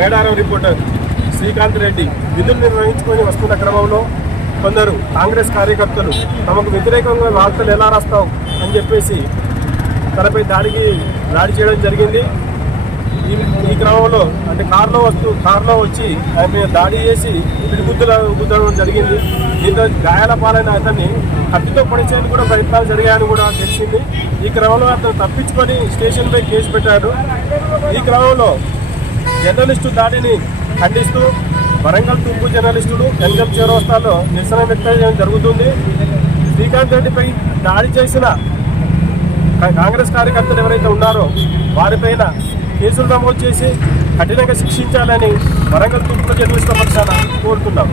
Medaram reporter Srikanth Reddy విధులు నిర్వహించుకొని వస్తున్న క్రమంలో కొందరు కాంగ్రెస్ కార్యకర్తలు తమకు వ్యతిరేకంగా వార్తలు ఎలా రాస్తావు అని చెప్పేసి తనపై దాడి చేయడం జరిగింది. ఈ క్రమంలో అంటే కారులో వచ్చి ఆయన దాడి చేసి గుద్దడం జరిగింది. దీంతో గాయాల పాలైన అతన్ని కత్తితో పొడిచేందుకు కూడా ప్రయత్నాలు జరిగాయని కూడా తెలిసింది. ఈ క్రమంలో అతను తప్పించుకొని స్టేషన్పై కేసు పెట్టాడు. ఈ క్రమంలో జర్నలిస్టు దాడిని ఖండిస్తూ వరంగల్ తూర్పు జర్నలిస్టులు ఎన్గం చౌరస్తాలో నిరసన వ్యక్తం చేయడం జరుగుతుంది. శ్రీకాంత్ రెడ్డిపై దాడి చేసిన కాంగ్రెస్ కార్యకర్తలు ఎవరైతే ఉన్నారో వారిపైన కేసులు నమోదు చేసి కఠినంగా శిక్షించాలని వరంగల్ తూర్పు జర్నలిస్టుల పక్షాన కోరుతున్నాం.